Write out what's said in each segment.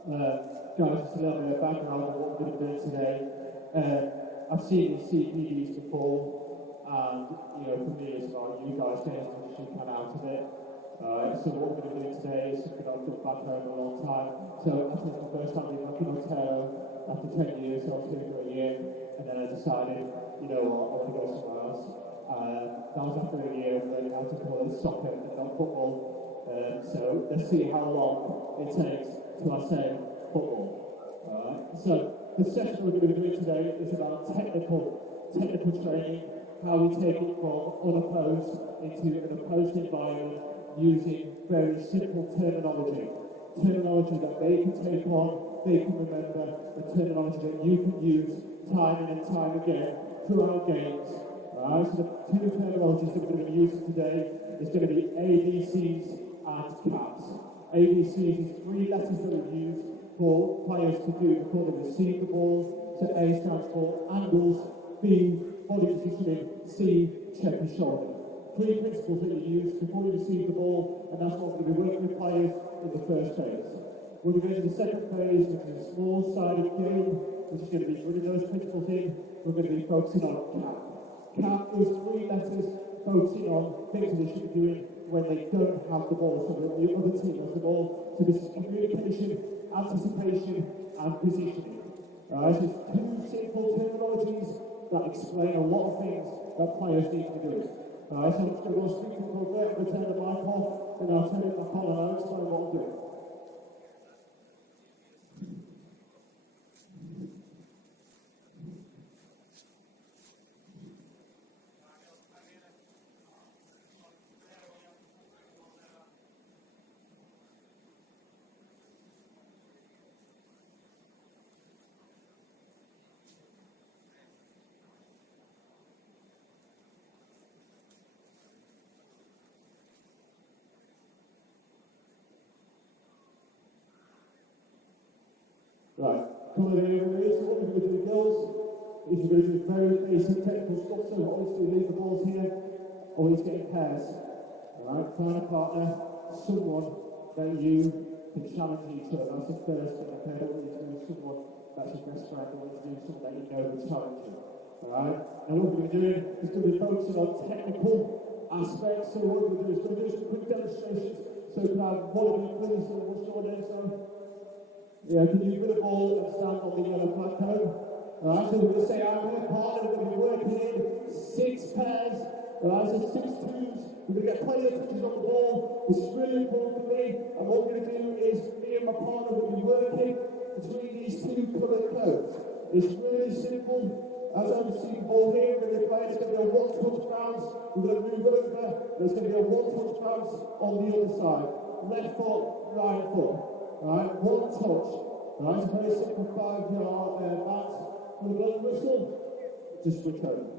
Guys, just a little bit of background on what we're going to be doing today. I've seen these CPDs before, and for me it's about you guys getting as much as you can out of it. So what we're going to be doing today is something I've done back home a long time. So actually it's the first time being back in Ontario after 10 years, so I was here for a year, and then I decided, I want to go somewhere else. That was after a year of learning how to call it soccer and not football. So let's see how long it takes till I say football. So the session we're going to be doing today is about technical training, how we take it from unopposed into an opposed environment using very simple terminology that they can take on, they can remember, the terminology that you can use time and time again throughout games. So the two terminologies that we're going to be using today is going to be ABCs and CAPS. ABCs is 3 letters that we use for players to do before they receive the ball. So A stands for angles, B, body positioning, C, check your shoulder. 3 principles that you use before you receive the ball, and that's what we're going to be working with players in the first phase. When we go to the second phase, which is a small-sided game, which is going to be putting those principles in, we're going to be focusing on CAP. CAP is 3 letters focusing on things they should be doing when they don't have the ball, so that the other team has the ball. So this is communication, anticipation, and positioning. So it's 2 simple terminologies that explain a lot of things that players need to be doing. So I'm just going to go speaking for a bit, I'm going to turn the mic off, then I'll turn it back on and I'll explain what I'm doing. Right, come on everybody, so what we're going to do with girls is we're going to do very basic technical stuff, so obviously leave the balls here, always get in pairs. Alright, find a partner, someone that you can challenge each other. That's the first thing. Okay, I don't want you to do someone that's your best friend, I want you to do someone that you know will challenge you. Alright, now what we're going to be doing is going to be focusing on technical aspects, so what we're going to do is we're going to do some quick demonstrations, so can I have one of you please, what's your name, sir? Yeah, can you put a ball and stand on the yellow flag cone? Alright, so we're going to say I'm going to partner, we're going to be working in 6 pairs. Alright, so 6 twos. We're going to get plenty of touches on the ball. This is really important for me. And what we're going to do is me and my partner will be working between these 2 coloured codes. It's really simple. As I see the ball here, we're going to be playing. It's going to be a 1-touch bounce. We're going to move over. There's going to be a 1-touch bounce on the other side. Left foot, right foot. Alright, 1 touch. Alright, it's a very simple 5-yard bounce. With a blow whistle, just switch over.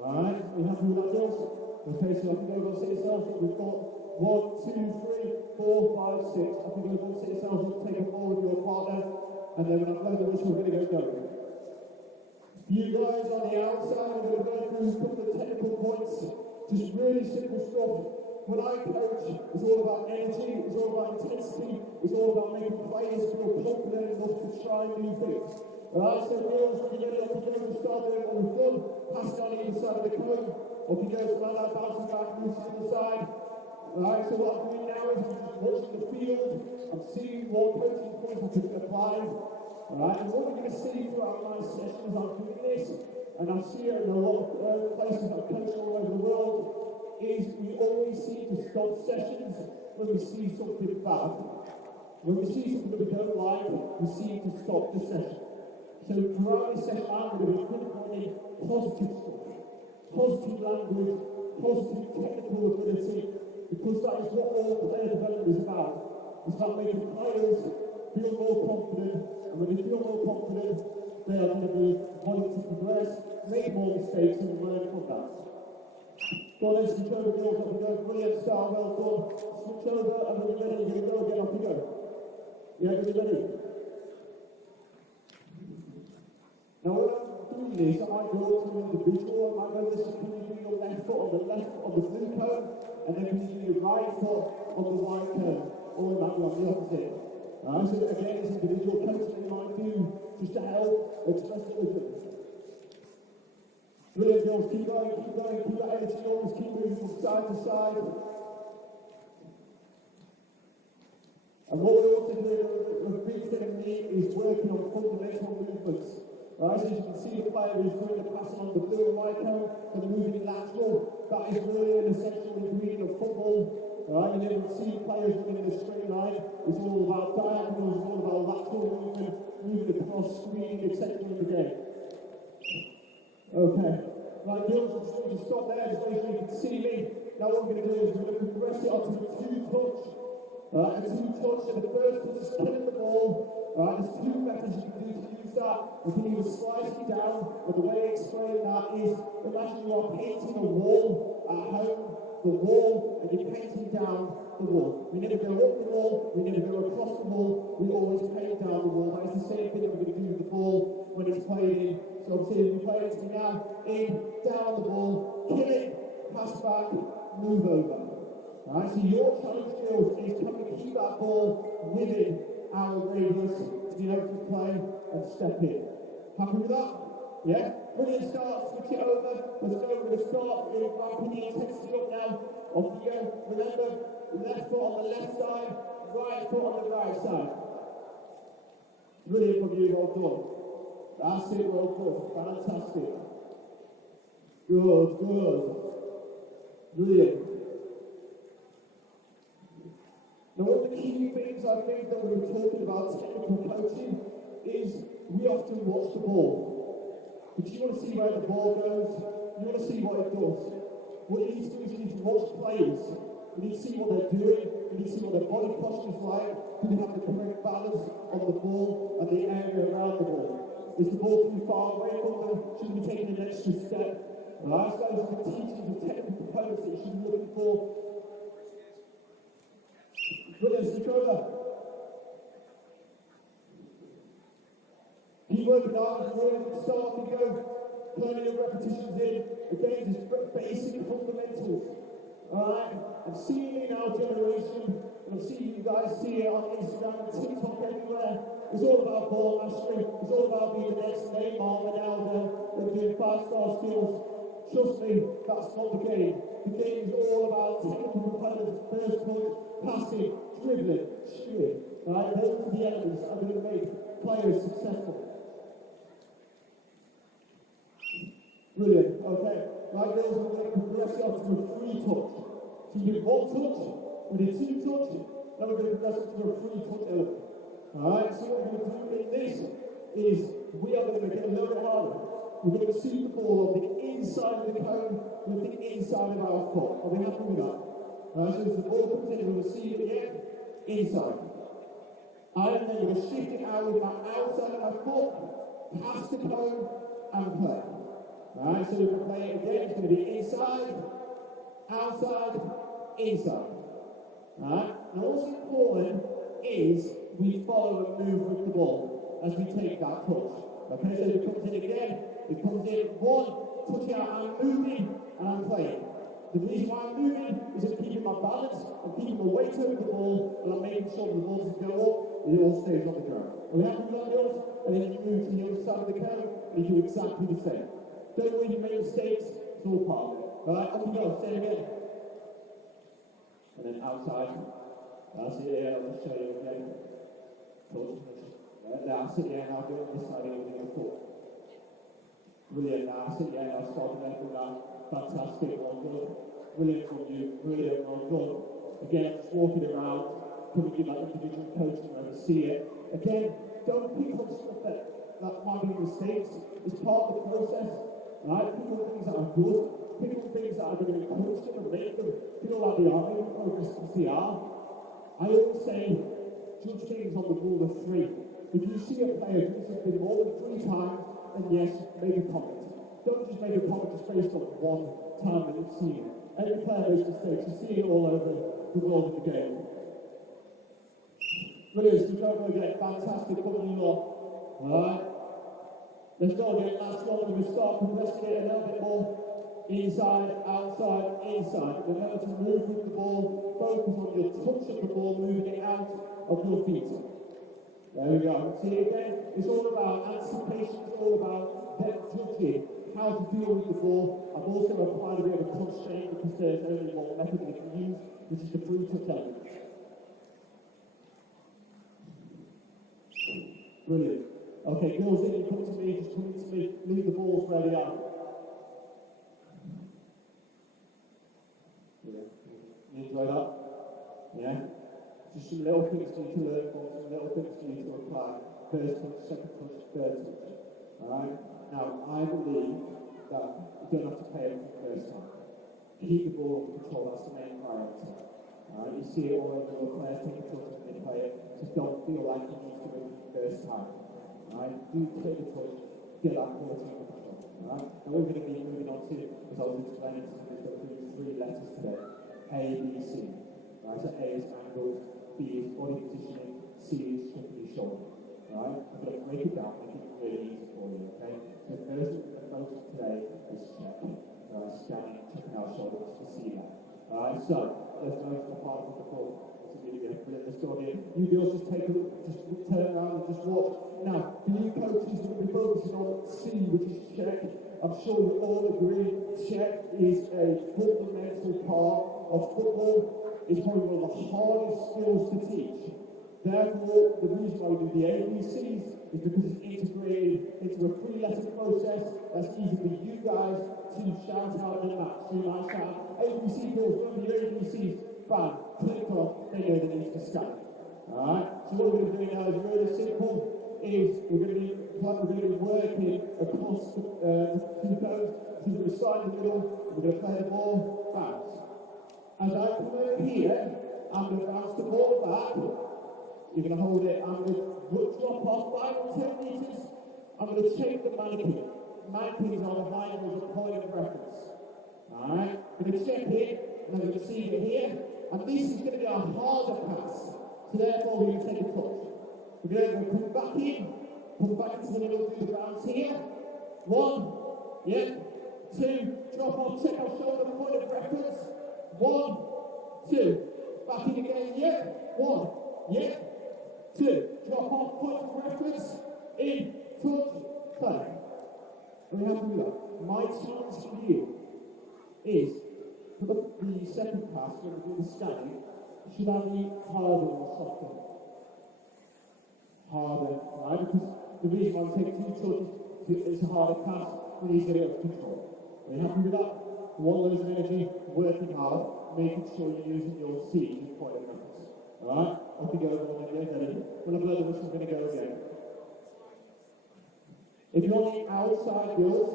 Alright, are you happy with that, girls? Okay, so I can go and sit yourselves. We've got 1, 2, 3, 4, 5, 6. I can go and sit yourselves and take a ball with your partner. And then when I blow the whistle, we're going to get going. You guys on the outside, we're going to go through a couple of technical points. Just really simple stuff. When I coach, it's all about energy, it's all about intensity, it's all about making players feel confident enough to try new things. Alright, so girls, when you're ready, up you go and start doing what we've done, pass it on either side of the cone, up you go, smell that bouncing back, move to the side. Alright, so what I'm doing now is I'm just watching the field, I'm seeing what coaching points I can apply. Alright, and what we're going to see throughout my sessions, I'm doing this, and I see it in a lot of places I've coached all over the world, is we always seem to stop sessions when we see something bad. When we see something that we don't like, we seem to stop the session. So throughout this session, I'm going to be pinpointing positive stuff, positive language, positive technical ability, because that is what all player development is about. It's about making players feel more confident, and when they feel more confident, they are going to be wanting to progress, make more mistakes, and learn from that. Go on, switch over, girls, up you go. Brilliant start, well done. Switch over, and when you're ready, you're going to go again, off you go. Yeah, are you ready? Now, when I'm doing this, I might go to an individual, I might go, listen, can you do your left foot on the left of the blue cone, and then can you do your right foot on the white cone, or it might be on the opposite. So again, it's individual coaching you might do just to help express it with them. Brilliant, girls. Keep going, keep that energy, always keep moving from side to side. And what we're also doing, a big thing in me, is working on fundamental movements. Right, so as you can see, the player is doing the passing on the blue and white cone, and moving lateral. That is really an essential ingredient of football. Right, you never see players running in a straight line. It's all about diagonals, it's all about lateral movement, moving across, screening, etc. in the game. Okay. Right, girls, I'm just going to stop there, just so you can see me. Now what we're going to do is we're going to progress it onto a two-touch. A two-touch, and the first touch is killing the ball. There's two methods you can do to use that. You can either slice it down, and the way I explain that is, imagine you are painting a wall at home, the wall, and you're painting down the wall. We never go up the wall, we never go across the wall, we always paint down the wall. That is the same thing that we're going to do with the ball when it's played in. So obviously, if we play it now, in, down the ball, kill it, pass back, move over. Right, so your challenge skills is can we keep that ball within our radius to be able to play and step in. Happy with that? Yeah? Brilliant start, switch it over. Let's go, we're going to start with ramping the intensity up now. Off you go. Remember, left foot on the left side, right foot on the right side. Brilliant from you, well done. That's it, well done. Fantastic. Good. Brilliant. Now, one of the key things I think that we were talking about technical coaching is we often watch the ball. But you want to see where the ball goes, you want to see what it does. What you need to do is you need to watch players. You need to see what they're doing, you need to see what their body posture is like, do they have the correct balance on the ball and the area around the ball. Is the ball too far away from them? Should we be taking an extra step? Right, so those are the teachings and technical components that you should be looking for. Brilliant, stick over. Keep working hard, really start to go. Plenty of repetitions in. Again, just basic fundamentals. Alright? I'm seeing it in our generation, and I'm seeing you guys see it on Instagram and TikTok everywhere. It's all about ball mastery. It's all about being the next Neymar, Ronaldo, and doing 5-star skills. Trust me, that's not the game. The game is all about technical components, first touch, passing, dribbling, shooting. Right? Those are the elements that are going to make players successful. Brilliant. Okay. Right, girls, we're going to progress on to a free touch. So you did one touch, we did two touch, then we're going to progress to a free touch element. Alright, so what we're going to do in this is we are going to make it a little bit harder. We're going to shoot the ball on the inside of the cone with the inside of our foot. Are we happy with that? Alright, so as the ball comes in, we're going to see it again, inside. And then we're going to shift it out with my outside of my foot, past the cone, and play. Alright, so we're going to play it again. It's going to be inside, outside, inside. Alright, now what's important is we follow and move with the ball as we take that touch. Okay, so it comes in again, it comes in one, touch out, I'm moving, and I'm playing. The reason why I'm moving is I'm keeping my balance, I'm keeping my weight over the ball, and I'm making sure the ball doesn't go up, and it all stays on the ground. Are we happy with that, girls? And then you move to the other side of the cone, and you do exactly the same. Don't worry, you make mistakes, it's all part of it. Alright, up we go, say it again. And then outside. That's it, yeah, let's show you again. That's it, yeah, now do it this side using your foot. Brilliant, that's it, yeah, now start there with that. Fantastic, well done. Brilliant from you, brilliant, well done. Again, just walking around, can we give that individual coaching where we see it. Again, don't pick on stuff that might be mistakes. It's part of the process, right? Pick on things that are good, pick on things that are going to encourage them and make them feel like they are making progress because they are. I always say, judge things on the rule of 3. If you see a player do something more than 3 times, then yes, make a comment. Don't just make a comment just based on one time that you've seen it. Every player makes mistakes. You see it all over the world of the game. Brilliant, so go again. Fantastic, coming you off. Alright. Let's go again. Last one. We're going to start progressing it a little bit more. Inside, outside, inside. Remember to move with the ball. Focus on your touch of the ball, moving it out of your feet. There we go. See again, it's all about anticipation, it's all about them judging how to deal with the ball. I've also applied a bit of a constraint because there's only one method we can use, which is the free touch element. Brilliant. Okay, girls, if you come to me, just come to me, leave the balls where they are. Yeah. You enjoy that? Yeah? Just some little things you need to learn from, some little things you need to apply. First touch, second touch, third touch. Alright? Now, I believe that you don't have to pay it for the first time. Keep the ball under control, that's the main priority. Alright? You see it all over the players taking touches when they play it, so don't feel like you need to do it for the first time. Alright? Do clear the touch, get that quality under control. Alright? Now, we're going to be moving on to, as I was explaining to you, we've got three letters today. A, B, C. Right? So A is angled, B is body positioning, C is chucking your shoulder. Right? I'm going to break it down, make it really easy for you, okay? So the first thing we're going to focus on today is check. Right? Scanning, checking our shoulders to see that. Alright, so let's go to the part of the ball. This is really good. Let's go in. You girls just take a look, just turn around and just watch. Now, for you coaches, we're going to be focusing on C, which is check. I'm sure we all agree check is a fundamental part of football. It's probably one of the hardest skills to teach. Therefore, the reason why we do the ABCs is because it's integrated into a three-letter process that's easy for you guys to shout out in the match. So you might shout, ABC girls, remember your ABCs? Bam, click off, they know they need to scan. Alright? So what we're going to do now is really simple, is we're going to be working across the two codes. So we're going to start in the middle, we're going to play the ball, bounce. As I come over here, I'm going to bounce the ball back. You're going to hold it. I'm going to drop off 5 or 10 meters. I'm going to change the mannequin. Mannequins are the finals of point of reference. Alright? I'm going to check it, and I'm going to see it here. And this is going to be a harder pass. So therefore, we're going to take a touch. We're going to come back in, come back into the middle, do the bounce here. 1, yeah. 2, drop off, check our shoulder, point of reference. 1, 2, back in again, yeah, 1, yeah, 2, drop off, point of reference, in, touch, play. Are we happy with that? My challenge for you is, for the second pass, when we do the scanning, should I be harder or softer? Harder, right? Because the reason why we take 2 touches, it's a harder pass, we need to get it under control. Are you happy with that? One losing energy, working hard, making sure you're using your C as point of reference. Alright? Off you go, everyone again, ready? When I blow the whistle, we're going to go again. If you're on the outside, girls,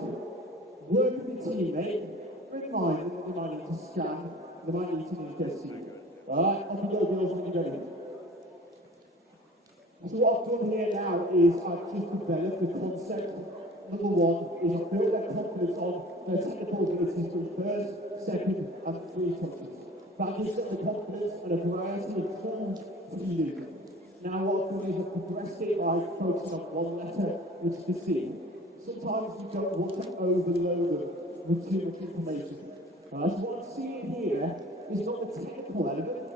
work with your teammate, bring in mind that they might need to scan, they might need to use their C. Alright? Off you go, girls, when you're ready. So what I've done here now is I've just developed the concept. Number 1 is I've built their confidence on their technical abilities through first, second, and 3 touches. That gives them the confidence and a variety of tools to be using. Now what I've done is I've progressed it by focusing on one letter, which is the C. Sometimes you don't want to overload them with too much information. So what I'm seeing here is not the technical element.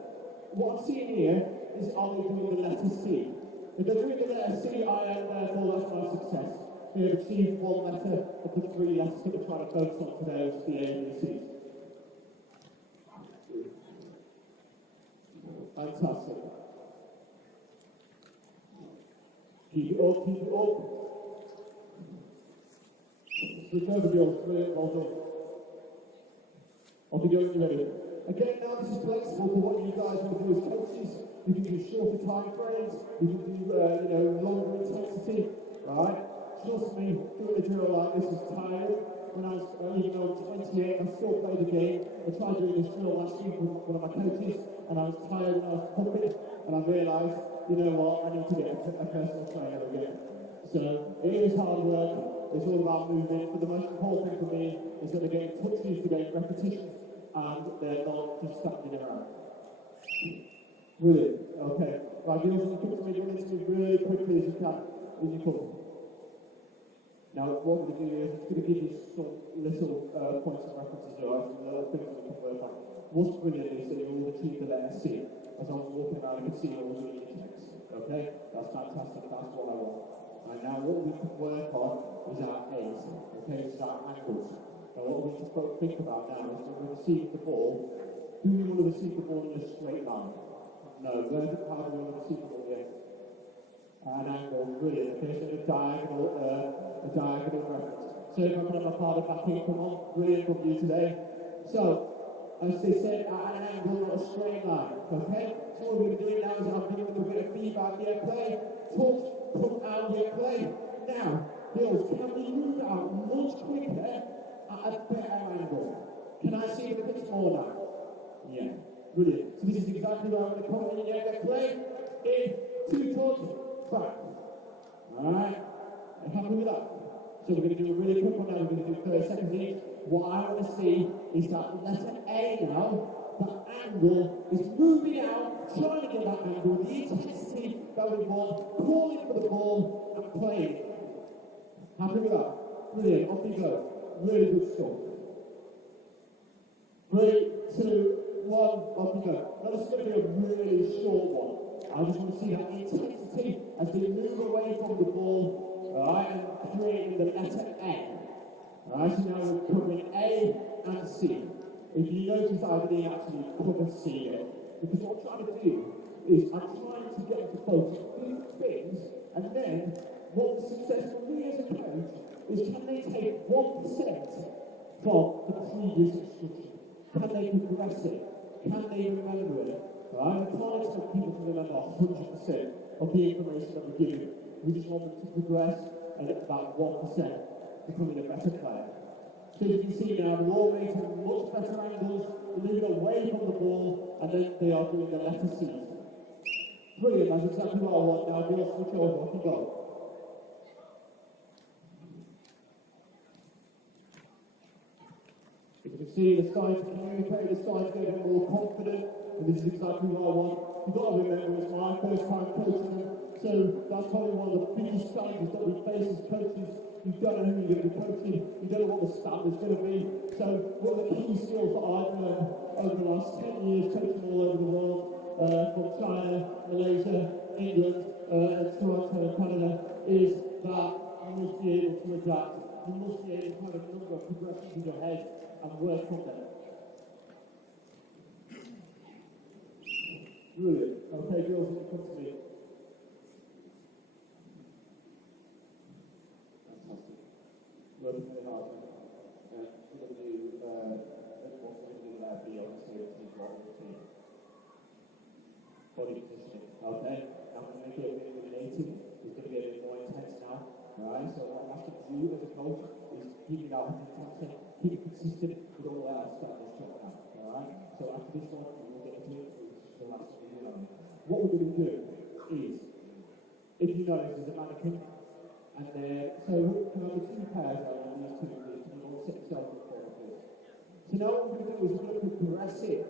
What I'm seeing here is are they doing the letter C? If they're doing the letter C, I am therefore that's my success. We have achieved one letter of the 3 letters that we're trying to focus on today, which is the A and the C. Fantastic. Keep it up, keep it up. Switch over the old three, well done. Off you go, you ready. Again, now this is flexible for what you guys want to do as coaches. You can do shorter time frames, you can do longer intensity, right? Trust me, doing a drill like this is tiring. When I was, even though I was 28, I still played the game. I tried doing this drill last week with one of my coaches, and I was tired and I was pumping, and I realised, you know what, I need to get a personal trainer again. So, it is hard work, it's all about moving, but the most important thing for me is that they're getting touches, they're getting repetitions, and they're not just standing around. Brilliant, okay. Right, girls, you come to me, you want to move really quickly as you can, as you come. Now, what we're going to do is it's going to give you some little points of reference as well, some little things that we can work on. What's brilliant is that you all achieved the letter C. As I was walking around, I could see all the checks. Okay, that's fantastic, that's what I want. And now what we can work on is our A's, okay, is our angles. Now what we need to think about now is when we receive the ball, do we want to receive the ball in a straight line? No, where do how do we want to receive the ball? Yes. An angle, brilliant. Okay, so a diagonal reference. So if I'm going to part of back in, come on, brilliant from you today. So, as they said, at an angle, not a straight line. Okay? So what we're going to do now is I'm giving them a bit of feedback here. Play, touch, come out here, play. Now, girls, can we move out much quicker at a better angle? Can I see the pitch more now? Yeah, brilliant. So this is exactly where I'm going to come in here. Play, in, two touch, back. Alright? Are you happy with that? So we're going to do a really quick one now. We're going to do 30 seconds each. What I want to see is that letter A now, that angle is moving out, trying to get that angle, the intensity that we want, calling for the ball and playing. Happy with that? Brilliant. Off you go. Really good stuff. 3, 2, 1, off you go. Now this is going to be a really short one. I just want to see that intensity as they move away from the ball, alright, and creating the letter A. Alright, so now we're covering A and C. If you notice, I didn't actually cover C here, because what I'm trying to do is I'm trying to get to focus on things, and then what's success for me as a coach is can they take 1% from the previous instruction? Can they progress it? Can they remember it? Right? We can't expect people to remember 100% of the information that we're giving. We just want them to progress and at about 1% becoming a better player. So you can see now, we're all making much better angles, we're moving away from the ball, and then they are doing the letter C. Brilliant, that's exactly what I want. Now we'll switch over, off you go. You can see the starting to communicate, the starting to get more confident, and this is exactly what I want. You've got to remember, it's my first time coaching them, so that's probably one of the biggest challenges that we face as coaches. You don't know who you're going to be coaching, you don't know what the standard's going to be. So one of the key skills that I've learned over the last 10 years, coaching all over the world, from China, Malaysia, England, and Toronto and Canada, is that you must be able to adapt. You must be able to have a number of progressions in your head and work from them. Brilliant. Okay, girls, when you come to me. Fantastic. Working really hard. We're going to do what's going to do that be obviously a team routine. Body positioning. Okay? I'm going to make it a bit eliminating. It's going to be a bit more intense now. Alright? So what I'm asking you as a coach is keep it out of intensity, keep it consistent with all that stuff that's shut down. Alright? So after this one, we'll get into it. What we're going to do is, if you notice, there's a mannequin, and so we're going to have two pairs out on these two groups, and you want to set yourself up for this. So now what we're going to do is we're going to progress it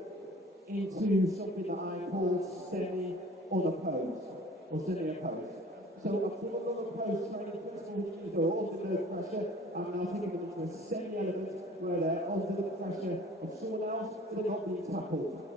into something that I call semi-unopposed, or semi-opposed. So a full-unopposed training principle means they're all under no pressure. I'm now taking them into a semi-element where they're under the pressure of someone else, so they're not being tackled.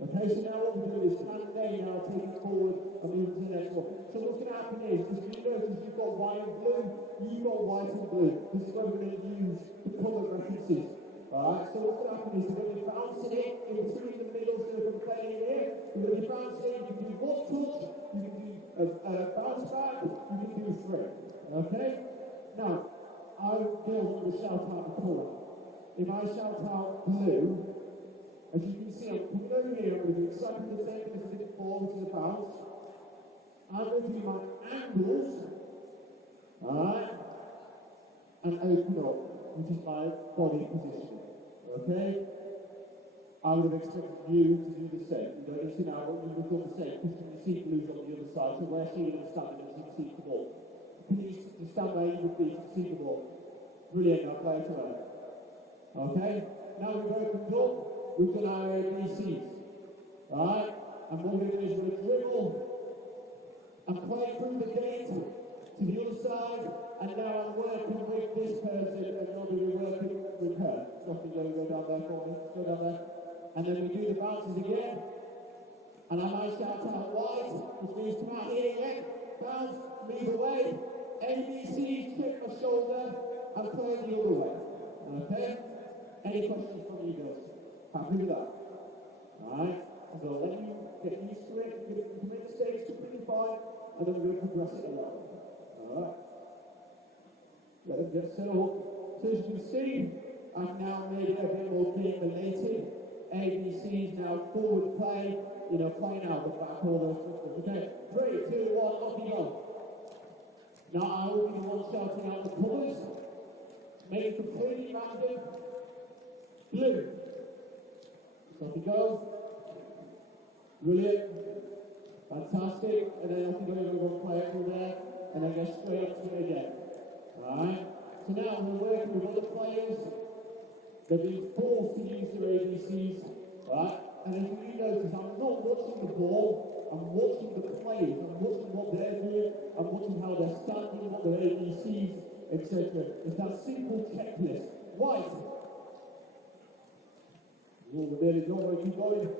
Okay, so now what we're doing is hand day now, take it forward and move to the next one. So what's going to happen is, because you notice you've got white and blue, you've got white and blue. This is where we're going to use the colour references. Alright, so what's going to happen is we're going to be bouncing it in between the middle, so if we're playing here, we're going to be bouncing it, you can do one touch, you can do a bounce back, you can do three. Okay? Now, I want to shout out the colour. If I shout out blue, as you can see, I'm coming over here, I'm going to do exactly the same as I did before, which is a bounce. I'm going to do my angles, alright, and open up, which is my body position, okay? I would have expected you to do the same. You don't need to now, but you would have done the same, because you see blues on the other side, so where she is standing, as you can see the ball. Can you stand where you would be to see the ball? Brilliant, now play it away. Okay? Now we've opened up. We've done our ABCs, right? And what we're going to do is we're going to dribble and play through the gate to the other side, and now I'm working with this person, and you're going to be working with her. So go down there for me, go down there. And then we do the bounces again, And I might shout out wide, which means come out here again, bounce, move away, ABC, trick my shoulder, and play the other way. Okay? Any questions from you guys? Happy with that? Alright? So let you get used to it, you can make mistakes to pretty fine, and then we're going to progress it along. Alright? Let them get set up. So as you can see, I've now made it a bit more game related. ABC's now forward play, playing out the back, all those systems. Okay, 3, 2, 1, off you go. Now I will be the one shouting out the colours. Make it completely random. Blue. So off you go. Brilliant. Fantastic. And then off you go, everyone play it through there. And then go straight up to it again. Alright? So now we're working with other players. They've been forced to use their ABCs, right? And as you notice, I'm not watching the ball, I'm watching the players, I'm watching what they're doing, I'm watching how they're standing, what their ABCs, etc. It's that simple checklist. White. Oh, there you go, keep going.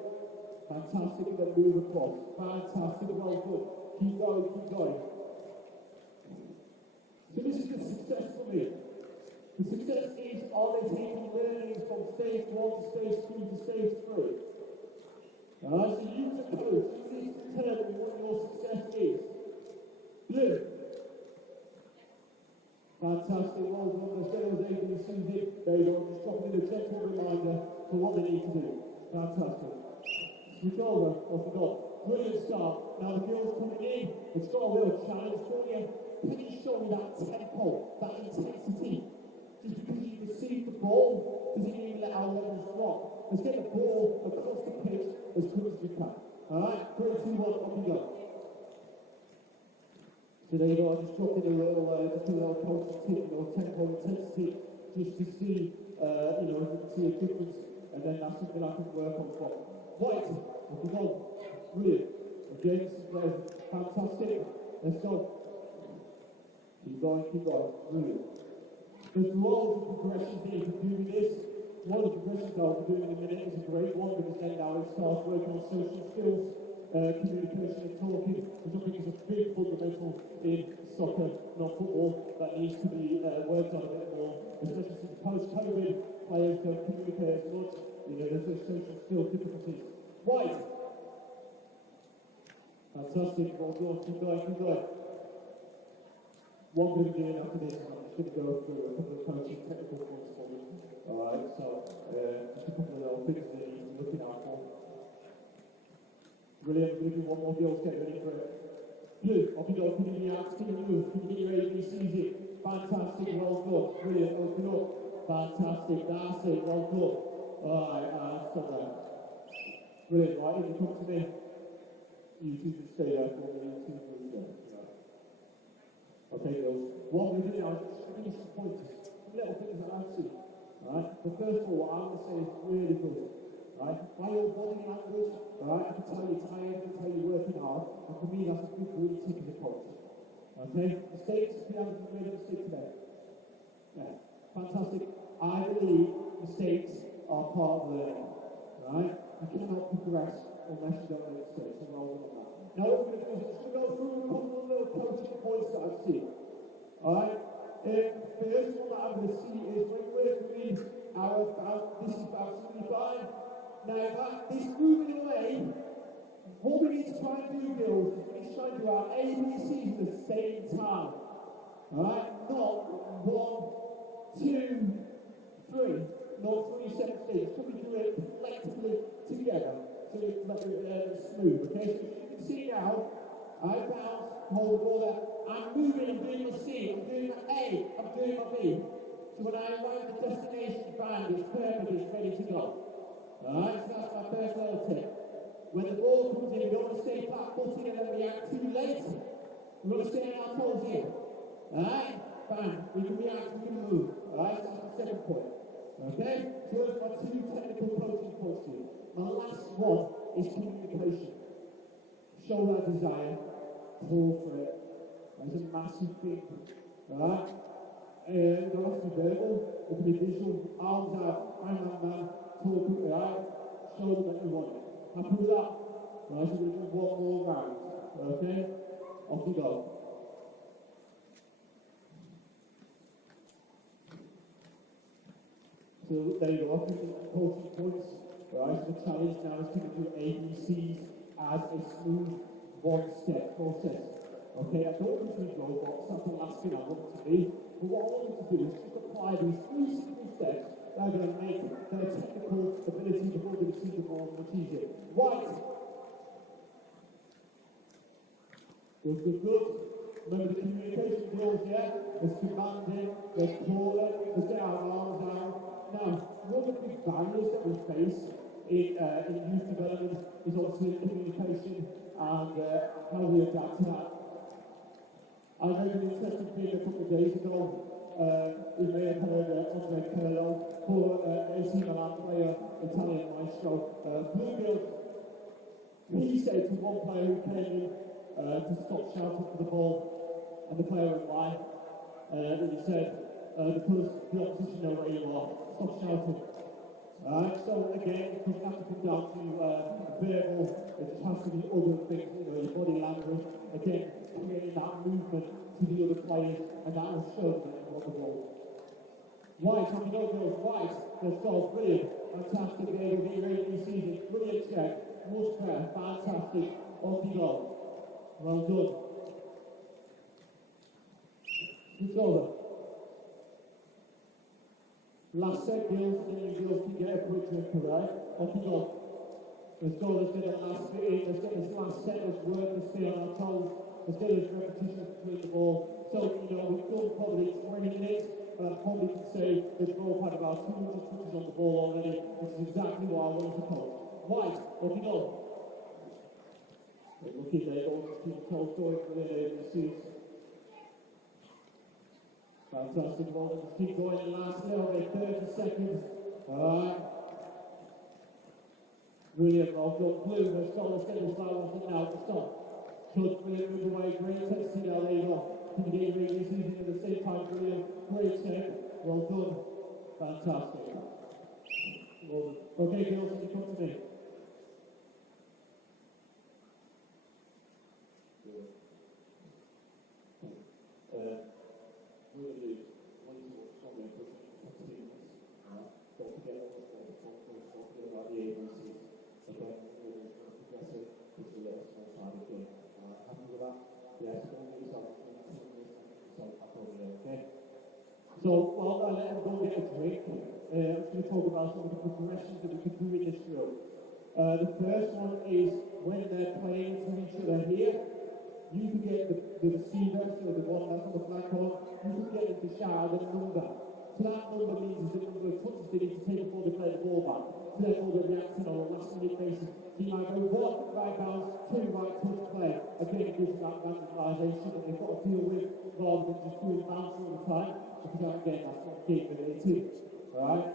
Fantastic, and then move across. Fantastic, well good. Keep going, keep going. So this is the success for me. The success is, are they taking learnings from stage 1 to stage 2 to stage 3? Alright, so you as a coach, you need to determine what your success is. Blue. Fantastic, well done. Let's get those ABCs in. There you go, just dropping in a gentle reminder for what they need to do. Fantastic. Switch over, off we go. Brilliant start. Now the girls coming in, it's got a little challenge for you. Can you show me that tempo, that intensity? Just because you receive the ball, doesn't mean let our levels drop. Let's get the ball across the pitch as quick as we can. Alright? 3, 2, 1, up we go. So there you go, I just dropped in a little coaching tip, tempo intensity, just to see, if you can see a difference, and then that's something I can work on from. White, up we go. Brilliant. Okay, this is fantastic. Let's go. Keep going, brilliant. There's loads of progressions that you can do with this. One of the progressions I'll be doing in a minute is a great one because then now it starts working on social skills, communication and talking, which I think is a big fundamental in soccer, not football, that needs to be worked on a bit more, especially since post-COVID, players don't communicate as much, there's those social skills difficulties. White! Fantastic, well done, keep going. One bit of game after this, I'm just going to go through a couple of coaching technical points for you. Alright, so just a couple of little things that you need to be looking out for. Brilliant, we're going to do one more girls, get ready for it. Blue, off you go, can you get out, can you move, can you get your ABCs in? Fantastic, well done. Brilliant, open up. Fantastic, that's it, well done. Alright, stop there. Brilliant, right, if you come to me, you two can stay there for me, you two can move there. Okay, girls. What we're going to do now is just give you some pointers, some little things that I've seen. Right? But first of all, what I'm going to say is really good. Right? By your body language, right? I can tell you're tired, I can tell you're working hard, and for me, that's a good green tick as a coach. Okay? Mistakes, we haven't made a mistake today. Yeah. Fantastic. I believe mistakes are part of learning. Right? You cannot progress unless you don't make mistakes. So well done on that. Now what we're going to do is just go through a couple of little coaching points that I've seen. Alright? The first one that I'm going to see is when you're working with this is absolutely fine. Now this moving away, what we need to try and do, girls, is we need to try and do our ABCs at the same time. Alright? Not 1, 2, 3. Not 3 separate stages. Can we do it collectively together? So it's like smooth, okay? So you can see now, I bounce, hold the ball there, I'm moving, I'm doing my C, I'm doing my A, I'm doing my B. So when I arrive at the destination, bang, it's perfect, it's ready to go. Alright, so that's my first little tip. When the ball comes in, we don't want to stay flat-footed and then react too late. We want to stay on our toes here. Alright, bang, we can react, we can move. Alright, so that's the second point. Okay, so those are my 2 technical coaching points here. My last one is communication. Show that desire, call for it. That's a massive thing. Right? It don't have to be verbal, it can be visual, arms out, I'm that man, talk, right? Show them that you want it. Happy with that? Right, so we're going to do one more round. Okay? Off you go. So there you go, up to 40 points. Right, so the challenge now is to do ABCs as a smooth one-step process. Okay, I don't want to do robots, that's the last thing I want to be. But what I want you to do is just apply these 3 simple steps that are going to make their technical ability to hold and see the ball much easier. White. Good, good, good. Remember the communication drills, yeah? There's commanding, there's calling, there's get our arms out. Now, one of the big barriers that we face in youth development is obviously communication and how we adapt to that. I read an interesting thing a couple of days ago. We may have heard Andre Pirlo, former AC Milan player, Italian maestro, Bluefield. He said to one player who came in to stop shouting for the ball, and the player went, why? And he said, because the opposition know where you are. Stop shouting. So again, it doesn't have to come down to verbal, it just has to be other things, you know, your body language. Again, creating that movement to the other players, and that will show them that you want the ball. White, on the goes White, let's go, brilliant, fantastic, there we go, great season, brilliant check, much better, fantastic, on the go. Well done. Good over. Last set, girls, and then you girls can get a quick drink, right? Off you go. Let's go, let's get that last bit in, let's get this last set, let's work, let's stay on our toes, let's get this repetition between the ball. So, you know, we've done probably 20 minutes, but I probably can say that we've had about 200 touches on the ball already, which is exactly what I wanted to coach. White, off you go. Look in there, go, just keep the toes going for the ABCs. Fantastic ball, just keep going in the last little bit, 30 seconds. Alright. Brilliant, well done. Blue, let's go, let's get this far off it now, let's go. Should brilliant, move away, great test, see how there you go. Can you get your ABCs in at the same time, brilliant, great check, well done. Fantastic. Well done. Okay, girls, you come to me. We're going to do one to watch from there, but don't forget about the ABCs. Okay, progressive is the little small sided game. Happy with that? Yes, don't do yourself. So, up over there, okay? So, while I let them go get a drink, I'm going to talk about some of the progressions that we could do in this drill. The first one is when they're playing to each other here. You can get the receiver, so the one that's on the flag cord, you can get them to shout out a number. So that number means the number of touches they need to take before they play the ball back. So therefore they're reacting on a last minute basis. So you might go 1 right bounce, 2 right touch play. Again, it gives that randomization that they've got to deal with rather than just doing bounce all the time. Because again, that's not game ability. Alright?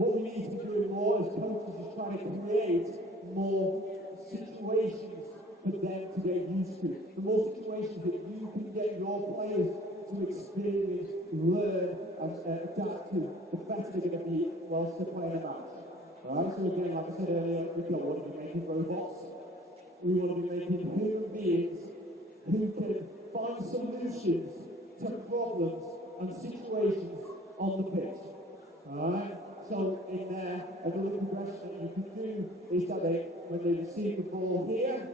What we need to be doing more as coaches is trying to create more situations for them to get used to. The more situations that you can get your players to experience, learn, and adapt to, the better they're going to be whilst they're playing a match. Alright, so again, like I said earlier, we don't want to be making robots. We want to be making human beings who can find solutions to problems and situations on the pitch. Alright? So in there, another progression that you can do is that when they receive the ball here,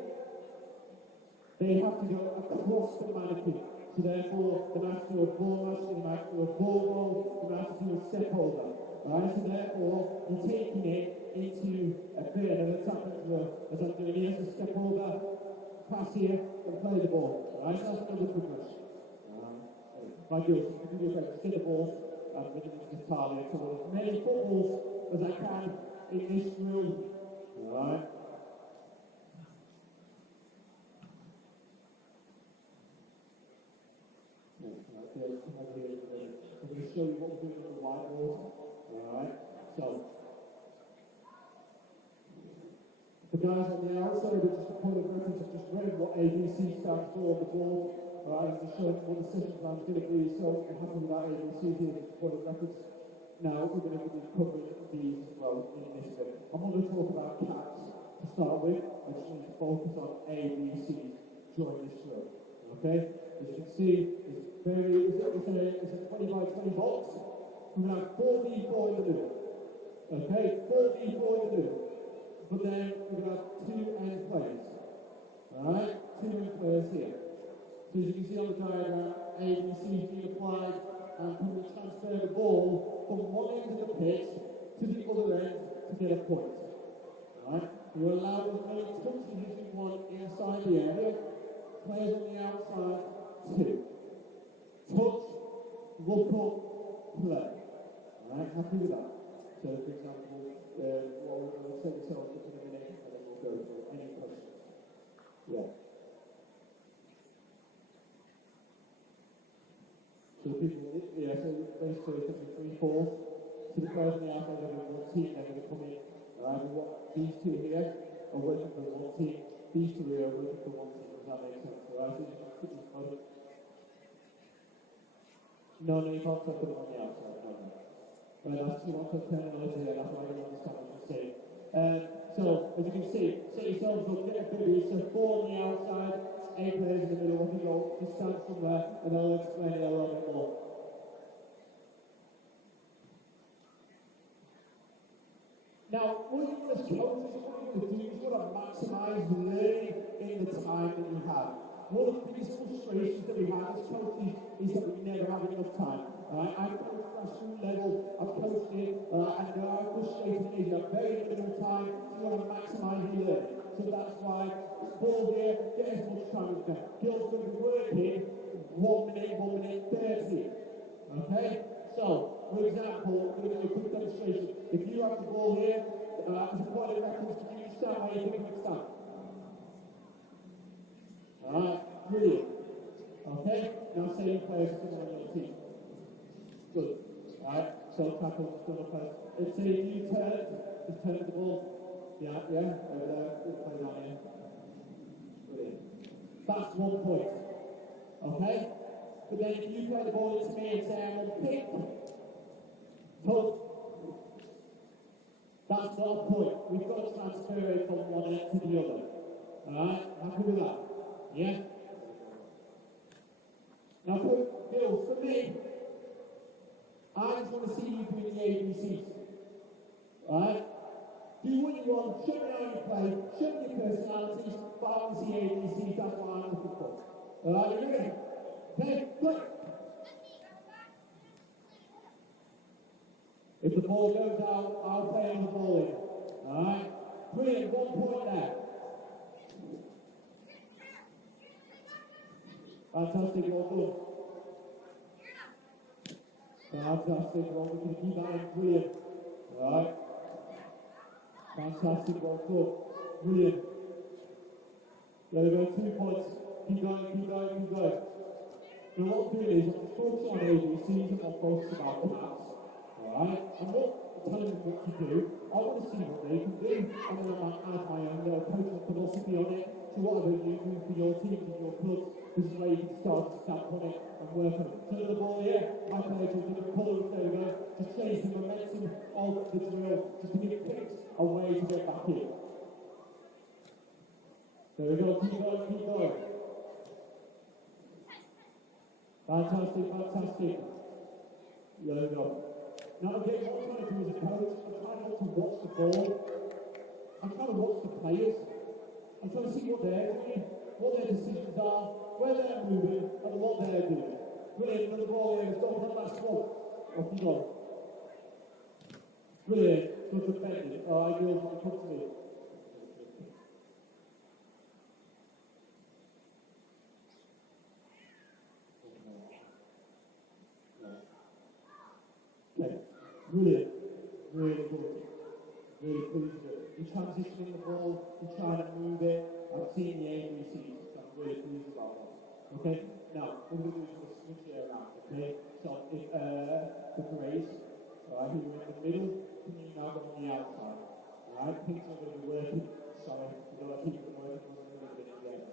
they have to go across the mannequin. So therefore, they have to do a ball rush, they have to do a ball roll, they have to do a step over. Right? So therefore, you're taking it into a bit of a tap as I'm doing here, so step over, pass here, and play the ball. Right? So that's another progression. My girls, you can do your best, get the ball, and we're going to target to as many footballs as I can in this drill. Right? Come over here. I'm going to show you what we're doing with the whiteboard. Alright, so the guys on the outside are just a point of reference. I've just read what ABC stands for on the board. Alright, just showing what the session plan is going to be. So we're happy with that ABC here, just a point of reference. Now we're going to be covering these as well in this bit. I'm going to talk about cats to start with. I just need to focus on A, B, C during this drill. Okay? As you can see, it's a 20 by 20 box. We're going to have 4D4 in the middle. Okay? 4D4 in the middle. But then we're going to have 2 end players. Alright? 2 end players here. So as you can see on the diagram, A, B, C is being applied, and we will transfer the ball from one end of the pitch to the other end to get a point. Alright? You allow as many touches as you want inside the area. Players on the outside, 2. Touch, look up, play. Alright, happy with that? So, for example, we'll set this up in a minute and then we'll go through any questions. Yeah. So people, yeah, so basically it's going to be 3-4. So the players on the outside are going to be one team, they're going to come in. Alright, we want these 2 here are working for one team, these 3 are working for one team. Does that make sense? Alright, so you just put this on it. No, you can't put them on the outside, no. That's too much of terminology there, that's why I don't understand what you're saying. So, as you can see, set yourselves up, get a booty, so 4 on the outside, 8 players in the middle, off you go, just stand somewhere, and I'll explain it a little bit more. Now, what you want as coaches, what you want to do is you want to maximise learning in the time that you have. One of the biggest frustrations that we have as coaches is that we never have enough time. I've coached grassroots level, I've coached it, and there are frustrating is you have very little time, so you want to maximise your learning. So that's why ball here, get as much time as you can. Girls going to be working 1 minute 30. Okay? So, for example, we're going to do a quick demonstration. If you have the ball here, as a point of reference, can you stand where you think you stand? Alright, brilliant. Okay? Now say players are on your team. Good. Alright, so tackle, just going to play. Let's say you just turn the ball. Yeah, over there, we'll play down here. Brilliant. That's 1 point. Okay? But then if you play the ball into me and say I'm on pick, touch, that's not a point. We've got to transfer it from one end to the other. Alright? Happy with that? Yeah? Now, Bill, for me, I just want to see you doing the ABCs. Alright? Do what you want, show me how you play, show me your personalities, but I want to see ABCs, that's what I'm looking for. Alright, you ready? Okay, play! If the ball goes out, I'll play on the ball in. Alright? Brilliant, 1 point there. Fantastic, well done. Fantastic, well, we can keep that in, brilliant. Alright? Fantastic, well done. Brilliant. There we go, 2 points. Keep going. Now what I'm doing is, I'm focusing on ABCs and I'm focusing about caps. Alright? And what I'm telling them what to do, I want to see what they can do. And then I might add my own little coaching philosophy on it. So whatever you do for your teams and your clubs, this is where you can start to stamp on it and work on it. So the ball here, my players will different colours, there we go, to change the momentum of the drill, just to give kicks a way to get back in. There we go, keep going. Fantastic. There we go. Now again, what I'm trying to do as a coach, I'm trying not to watch the ball. I'm trying to watch the players. I'm trying to see what they're doing, what their decisions are, where they're moving, and what they're doing. Brilliant, another ball in, stop on that spot. Off you go. Brilliant, good defending. Alright, girls, come to me. Okay, brilliant. Really good. Really pleased with it. You're transitioning the ball, you're trying to move it. I've seen the ABCs, so I'm really pleased about that. Okay, now, what we're going to do is switch it around, okay? So, if the grace, alright, who are in the middle, can you now go on the outside? Alright, things are going to be working, sorry, we've got to keep it working a little bit together,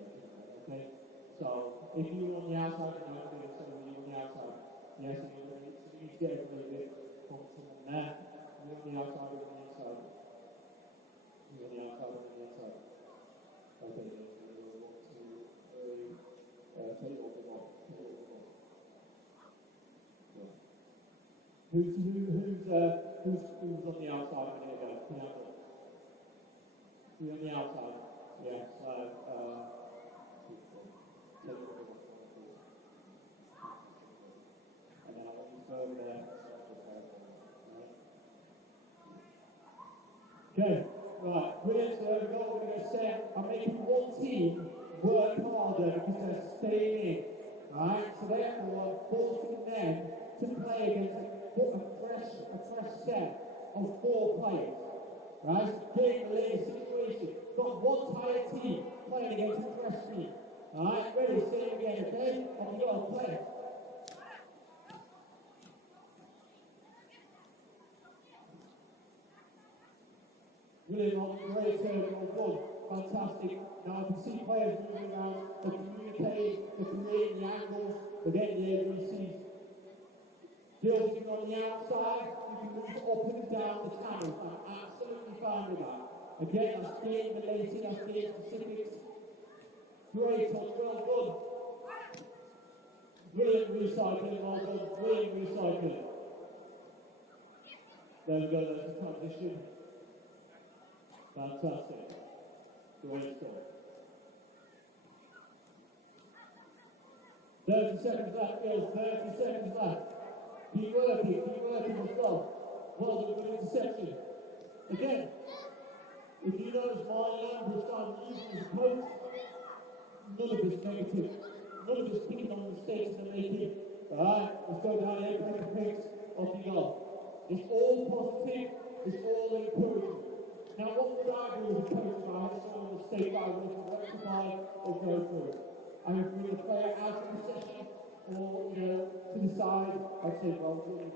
okay? So, if you're on the outside, you're not doing something, you're on the outside. Yes, so you need to get a little bit from someone there. You're on the outside, you're on the inside. You're on the outside, you're on the inside. Okay, Who's on the outside? I'm going to go. Who's on the outside? Yeah, so, and then I want you to go over there. Okay, right, brilliant. So there we go. We're going to set. I'm making one team work harder because they're staying in. Right? So therefore, forcing them to play against a fresh set of 4 players. Right? Getting the latest situation. Got one entire team playing against a fresh team. Alright, ready, same again, okay? And we got to play. Brilliant, great turn, well done. Fantastic. Now I can see players moving around, they're communicating, they're creating the angles, they're getting the ABCs. Building on the outside, you can move up and down the channel. I'm absolutely fine with that. Again, that's getting the lazy, that's getting specifics. Great, well done. Brilliant recycling, well done. Brilliant recycling. There we go, there's a transition. Fantastic. Great stuff. 30 seconds left, Phil. 30 seconds left. Keep working as well. Well done, good interception. Again, if you notice my language I'm using as a coach, none of it's negative. None of it's picking on mistakes they're making. Alright, let's go down here, make a picks, off you go. It's all positive, it's all encouraging. Now what would I do as a coach if I had some mistake that I wanted to rectify or go through? I would bring the player out of the session, or, to the side. I'd say, well, we can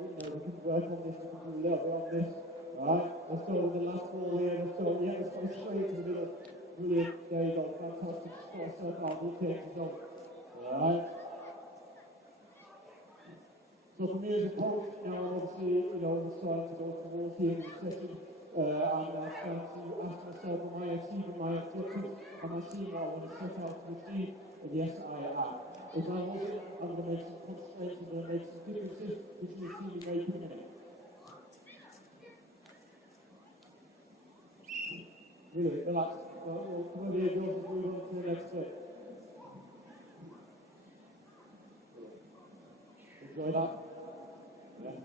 work on this, we can do a little bit on this. Alright, let's go with the last ball here, let's go straight to the middle. Brilliant, there you go, fantastic, circle out, we'll take it on. Alright. So for me as a coach, now obviously, we're starting to go towards the end of the session. I'm starting to ask myself, am I achieving my objectives? Am I seeing what I want to set out to achieve? And yes, I am. If I wasn't, I'm going to make some constraints, I'm going to make some differences, which you'll see me make in a minute. Really, relax. Come over here, girls, and move on to the next bit. Enjoy that? Yeah.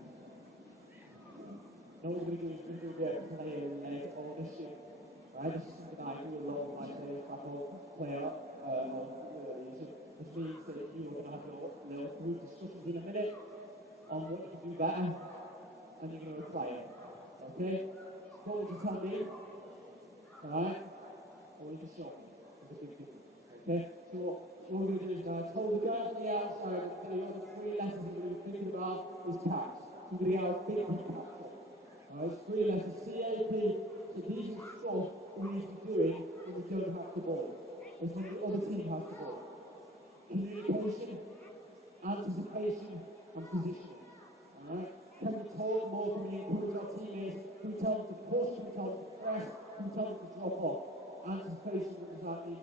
Now what we're going to do is we're going to get a player and make ownership. Right? This is something I do a lot of my players. I will play up. Which means that you are going to have a little group discussions in a minute on what you can do better, and you're going to apply it. Okay? Go into Tandy. Alright? Or into shop. That's a big difference. Okay? So what we're going to do is now hold the guys on the outside, and the other 3 lessons that we're going to be thinking about is tax. We're going to get our big tax. Alright? 3 lessons. CAP. So these are stuff we need to be doing when we don't have the ball. It's when the other team has the ball. Communication, anticipation, and positioning. Alright? Can we talk more? Can we encourage our teammates? Can we tell them to push? Can we tell them to press? Can we tell them to drop off? Anticipation, what does that mean?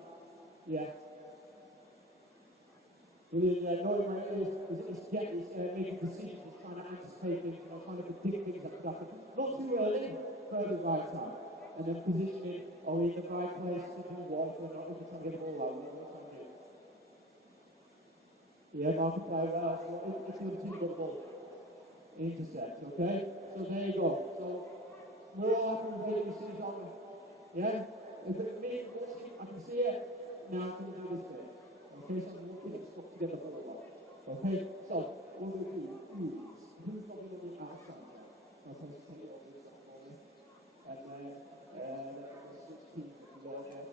Yeah. Knowing where it is making decisions, it's trying to anticipate things, trying to predict things that could happen. Not too early, but at the right time. And then positioning, are we in the right place to do what? If we're not trying to get it all out, what we're trying to do. Yeah, market play, it's the team got ball. Intersect, okay? So there you go. So we're all happy with vacancies on the, yeah? If it's me, I can see it, now can we do this bit? Okay, so we'll put it stuck together for a while. Okay, so what we're going to do is, who's not going to be outside? I'm going to take it over this one for me. And then, switch teams to go there.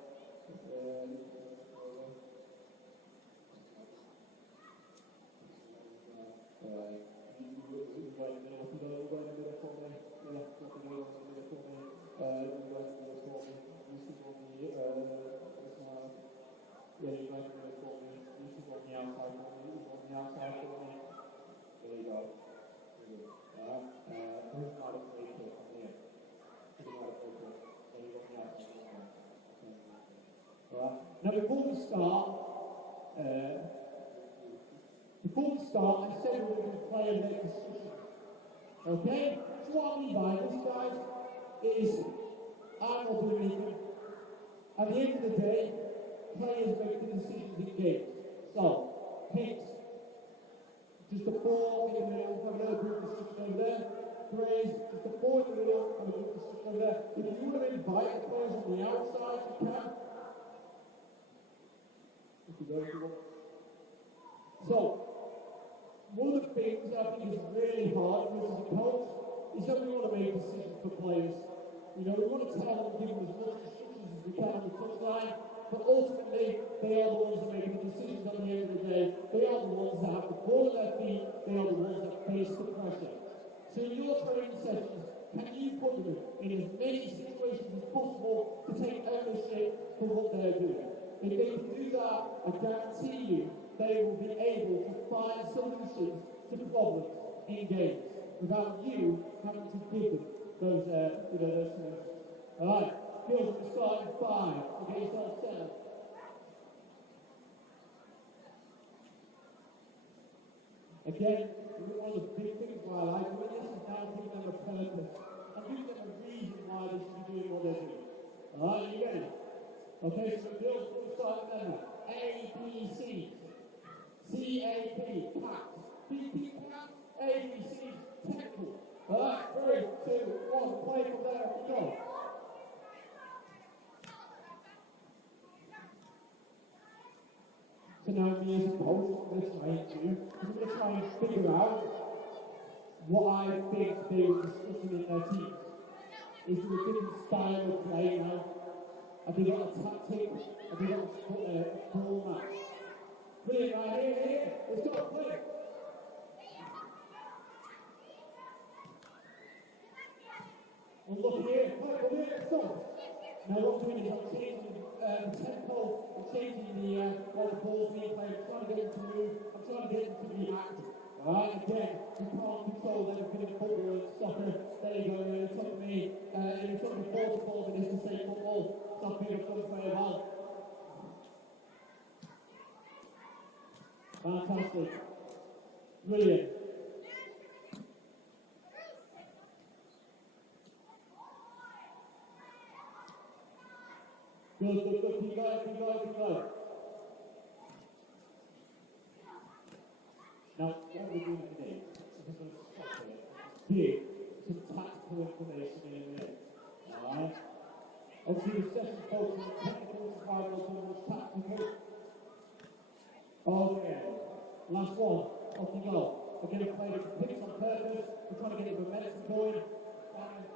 Now before we start, I said we were going to play a little discussion. Okay? So what I mean by this, guys, is I'm not doing anything. At the end of the day, players make the decisions in games. So, hits. Just a ball in the middle, have another group discussion over there. Praise, just a ball in the middle, have a group discussion over there. If you want to invite the players on the outside, you can. If you want. So, one of the things I think is really hard for us as a coach is that we want to make decisions for players. You know, we want to tell them, give them as much instructions as we can on the touchline, but ultimately, they are the ones that make the decisions at the end of the day. They are the ones that have the ball at their feet. They are the ones that face the pressure. So in your training sessions, can you put them in as many situations as possible to take ownership for what they're doing? If they can do that, I guarantee you, they will be able to find solutions to problems in games without you having to give them those solutions. All right, girls, we're starting 5 against our 7. Again, one of the big things why I like doing this is now giving them a purpose and giving them a reason why they should be doing what they're doing. All right, you ready? Okay, so girls, we'll start with them now. A, B, C. C, A, P, pass. B, P, pass. A, B, C, tackle. All right, 3, 2, 1, play from there, go. So now me as a coach, what I'm going to try and do is I'm going to try and figure out what I think they were discussing in their teams. Is there a different style of play now? Have they got a tactic? Have they got a format? Brilliant, right here. Let's go, play. And look here, come here, stop. Now what I'm doing is I'm changing the tempo, I'm changing what the ball's being played, I'm trying to get them to move, I'm trying to get them to react. Alright, again, you can't control everything in football and soccer. There you go, it took me 44 minutes to say football, so I think I've done very well. Fantastic. Brilliant. Good, keep going. Now, what we're doing today is we're going to stop it, give some tactical information in a minute. Alright? Obviously, the session focuses on technical survival as well as tactical. Okay. Last one. Off you go. We're going to play the picks on purpose. We're trying to get the momentum going. And,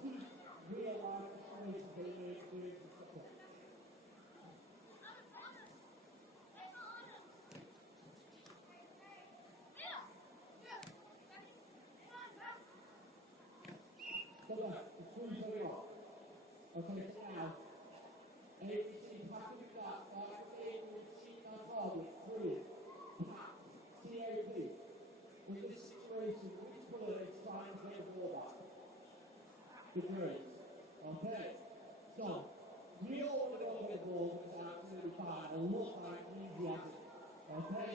keep real life situations that you're experiencing. Okay, so now, ABC, passing it up, target, brilliant, pass, CAP. In this situation, which player is trying to get the ball back? The Greys. Okay, so, we all want to go and get the ball, which is absolutely fine, and look like easy as it. Okay,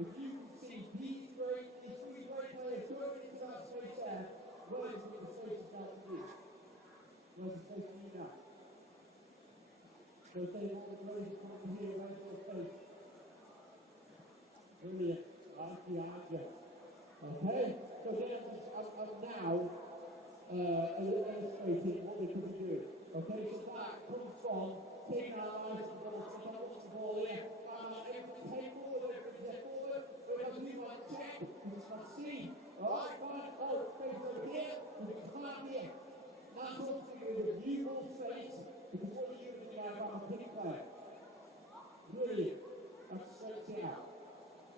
if you can see these three great players going into that space there, where is the space is out to be? Where's the space for you now? So say it's where is it from here, where's your space? Brilliant. Right behind you. Okay? So then I'm now illustrating what we could be doing. Okay, so that comes from taking our eyes to the ball, taking out the ball here, and if we take forward, if we step forward, so we have to do like check, we just want to see. Alright, fine, space over here, and we come out here. That's also with a beautiful space, because what you're doing now about a pick player. Brilliant. That's straight it out.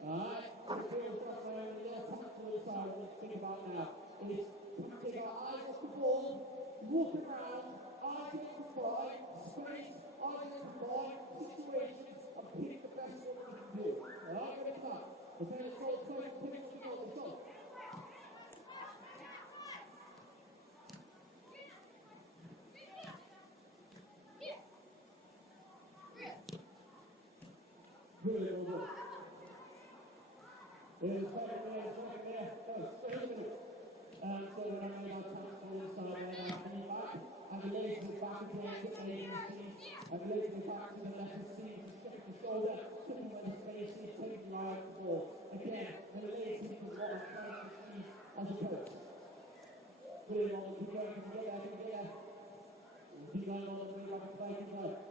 Alright? So feel that way on the left tactical side, what to think about now is take our eyes off the ball, walk around, eyes on the fly, space, eyes on the fly, situations, and pick the best one we can do. Alright, ready to start. Okay, let's go, pick what you got, let's go. Brilliant, well done. There's right there. Go, stay a minute. So when I made my transfer inside there, now knee back, and the legs is back again to A and C, and the legs is back to the left C, to stretch the shoulder, sitting where the space is, take the eye off the ball. Again, when the legs is what I'm trying to see as a coach. Brilliant on, keep going, keep there. Keep going on the way back to back and back.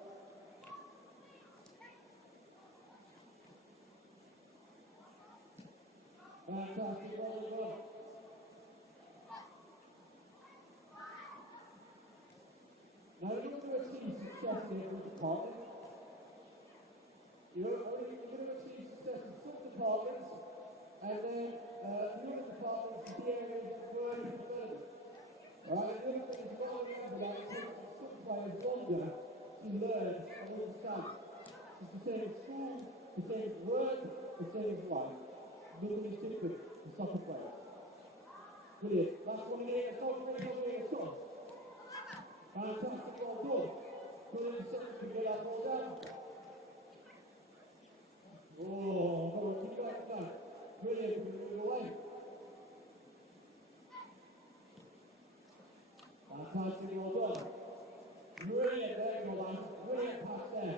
Fantastic, well. Now you're going to achieve success in every department. You're going to achieve success in some departments, and then the other departments, the areas where you're further. Alright, the other thing is well remember that it takes some players longer to learn and understand. It's the same as school, the same as work, the same as life. Nothing is different for soccer players. Brilliant. Last one here, let's go for it, Fantastic, well done. Brilliant second to get that ball down. Oh, keep that down. Brilliant, move away. Fantastic, well done. Brilliant, there you go, lads. Brilliant pass there.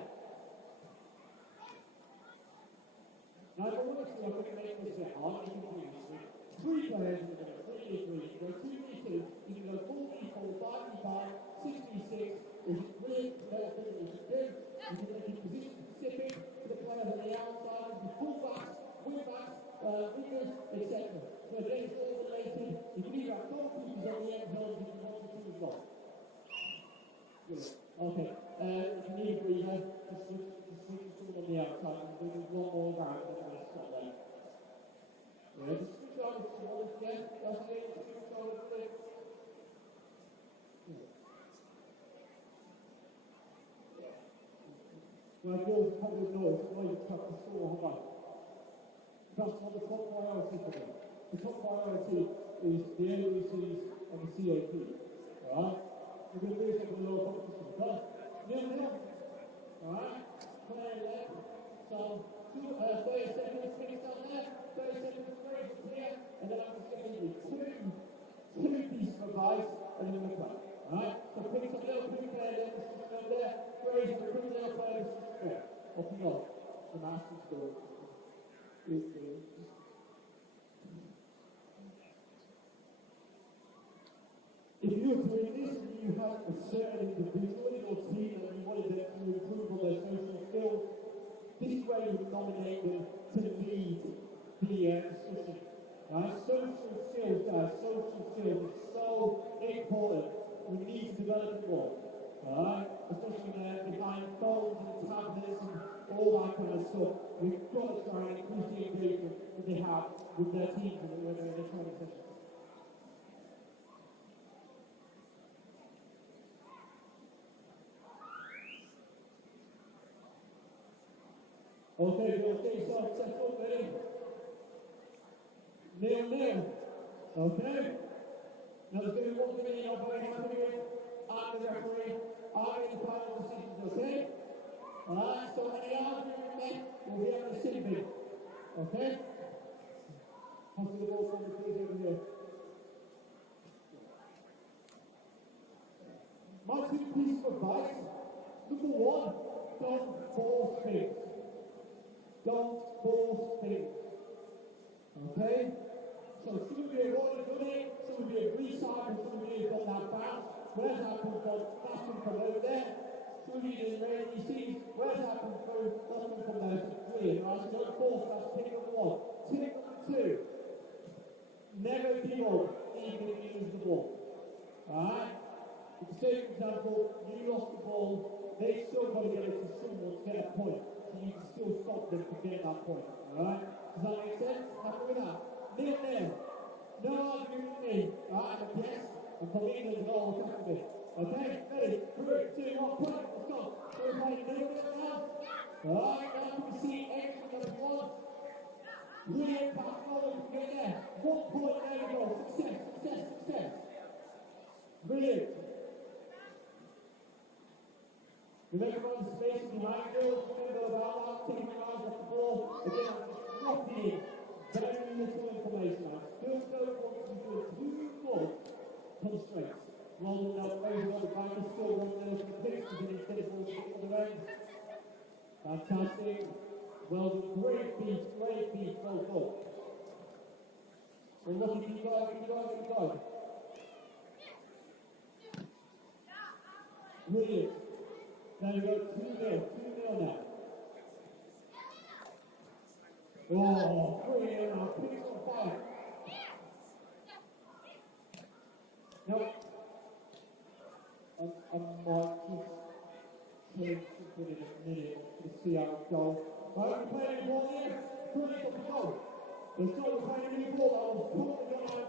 Now, if I want to, I'm going to make this a hard, you can do this. 3 players in the middle, 3v3, you go 2v2, you can go 4v4, 5v5, 6v6, which is brilliant, better thing you should do. You can make it position specific to the players on the outside, the full-backs, wing-backs, wingers, etc. So again, it's all related. You can either have goalkeepers on the end zone, you can want to do as well. Good. Okay, if you need a breather, just switch someone on the outside, and there's one more round, and then it's not there. Yeah, just switch on if you want, yeah, that's it, switch on if you want. Well, girls probably know it's why you have to score high. That's not the top priority for them. The top priority is the NBCs and the CAP. Alright? We're going to do something a little competition. But, nil. Alright? Play left. So, 30 seconds, finish down there. 30 seconds, straight here. And then I'm just going to give you two pieces of advice, and then we'll play. Alright? So, finish a little quick there, then just go there. Raise the quick little play, there. Off you go. The master's goal. If you're doing this and you have a certain individual in your team and you wanted them to improve on their social skills, this is where you would nominate them to lead the discussion. Social skills, guys, social skills is so important. We need to develop it more. Especially behind phones and tablets and all that kind of stuff. We've got to try and increase the engagement that they have with their teams and when they're in their training sessions. Okay, so set up, ready? 0-0. Okay? Now there's going to be one thing you're very happy with. I'm the referee. I make the final decisions, okay? Alright, so any argument with me will be on the sin bin. Okay? Pass the ball from the please over here. My 2 pieces of advice. Number 1, don't force things. Don't force things. Okay? So some of you have already done it, some of you have recycled, some of you have got that bounce. Where's that come from? That's come from over there. Some of you didn't really see. Where's that come through? That's come from there. So brilliant. Right, so don't force. That's tip number 1. Tip number 2. Never give up, even if you lose the ball. Alright? For example, you lost the ball, they've still got to get it to someone to get a point. So you can still stop them from getting that point. Alright? Does that make sense? Happy with that? 0-0. No argument with me. Alright, I'm a guest. I'm from England and all the rest of it. Okay? Ready? 3, 2, 1, point. Let's go. We're playing 0-0 now. Alright, now you can see everything that we want. Really pass forward to get there. 1 point, there we go. Success. Brilliant. Remember on the space behind you, remember about that, taking your eyes off the ball. Again, I'm just dropping in very little information. I still don't want to be doing too Fantastic. Well done. Great beat. Well done. Well, look, keep going. Brilliant. Now you go 2-0 now. Oh, brilliant. Now finish on fire. No. I might just change something in a minute to see how it goes. Right, we're playing any ball here. Brilliant, let's go. Let's go, we're playing any ball. I was totally going out.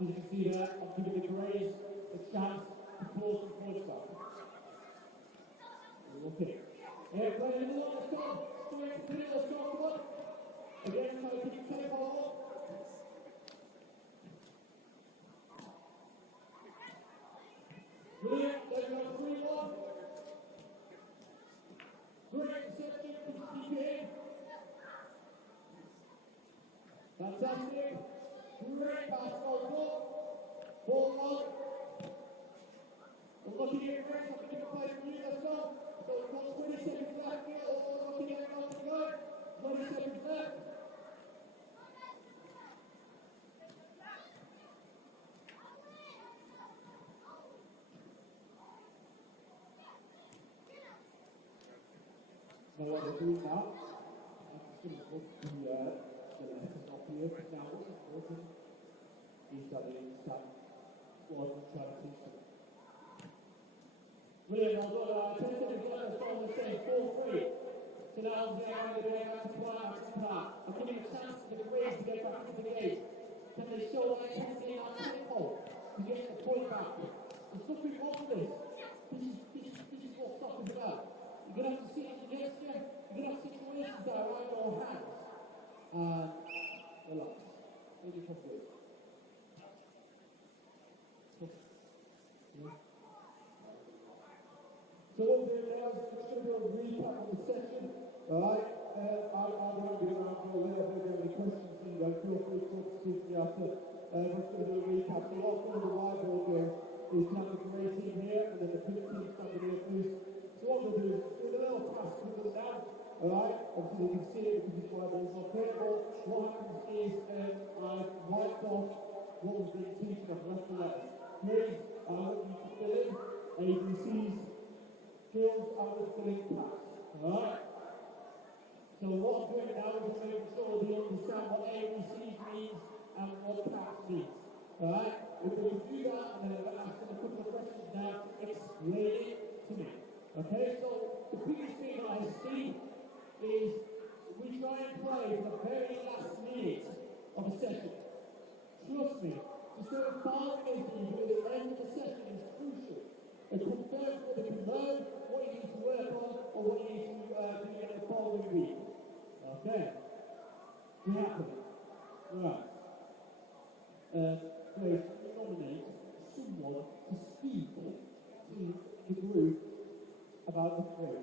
As you can see there, I'm giving the Grays a chance to close the first stop. Okay. Yeah, playing any ball, let's go. Straight to the let's go, come on. Again, try to keep the tempo up. Brilliant, there we go, 3-1. Great reception, keep it in. Fantastic. Great pass, ball on. We're looking at Grace, looking at play for you, let's go. So we've got 20 seconds left here, all looking at it, on to go. 20 seconds left. Now what we're doing now, I'm just going to put the letters up here, but now what's important is that they understand what I'm trying to teach them. Brilliant, well done. 10 seconds left, let's go on the stage, 4-3. So now I'm going to go back to plan. I'm giving a chance to the Grays to get back into the game. Can they show their intensity and tempo to get the point back? There's nothing wrong with this. This is what soccer is about. You're going to have to see it against you. You're going to have situations that are out of your hands. And relax. Maybe come good. So what we're doing now is just going to do a recap of the session. Alright? I won't be around for a little bit. If you have any questions, feel free to speak to me after. We're just going to do a recap. So what's going to the whiteboard here is kind of the grey team here, and then the pink team standing here first. So what we'll do is do a little pass to them down. Alright? Obviously you can see it because it's whiteboard. So first of all, what happens is I whiteboard what was being teaching of left and letters. Here, I want you to fill in ABCs. Skills out of the link pass. Alright? So what I'm doing now is making sure they understand what ABCs means and what CAPS means. Alright? We're going to do that and then I'm going to ask them a couple of questions now. Explain it to me. Okay? So the biggest thing I see is we try and play for the very last minute of a session. Trust me, just going 5 minutes at the end of the session is crucial. It confirms whether you learn what you need to work on or what you need to do in the following week. Okay? We happen. Right. Grace, you nominate someone to speak to the group about the three.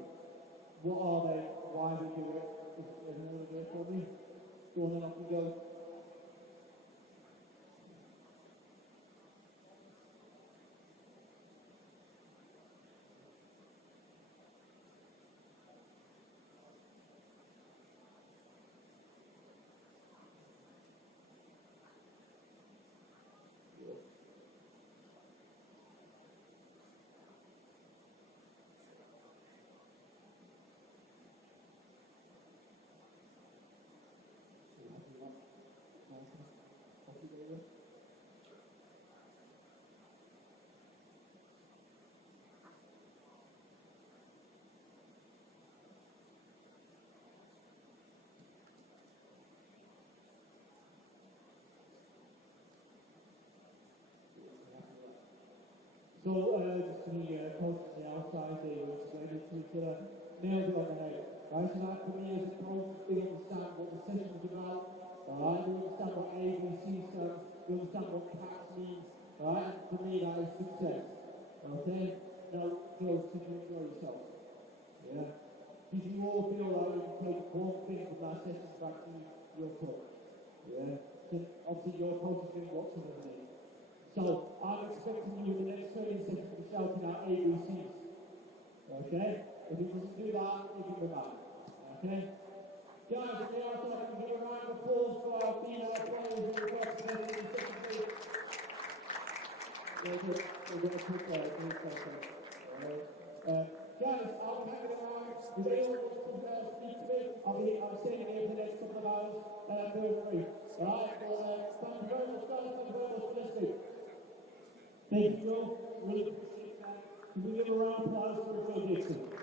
What are they? Why do they do it? Is anyone there for me? Go on and off you go. So, just the coach on the outside, they were explaining to each other, nailed it on the head. Right, so that for me as a coach, they understand what the session is about, right, they understand what ABC stands, they understand what CAPS means, right, and for me that is success. Okay? Now, girls, did you enjoy yourself? Yeah? Did you all feel like you can take one thing from that session back to your coach? Yeah? So, obviously your coach is doing what's in the name. So, I'm expecting you in the next training session to be shouting out ABCs. Okay? If he doesn't do that, you give him out. Okay? Guys, if they are so I can give a round of applause for our female players in the first place in the second place. We're going to put that. Guys, I'll be having around. If anyone wants to speak to me, I'll be staying here for the next couple of hours. Feel free. Alright, well, thank you very much, guys. Thank you very much for listening. Thank you, Joe. Really appreciate that. Can we give a round of applause for Joe Dixon?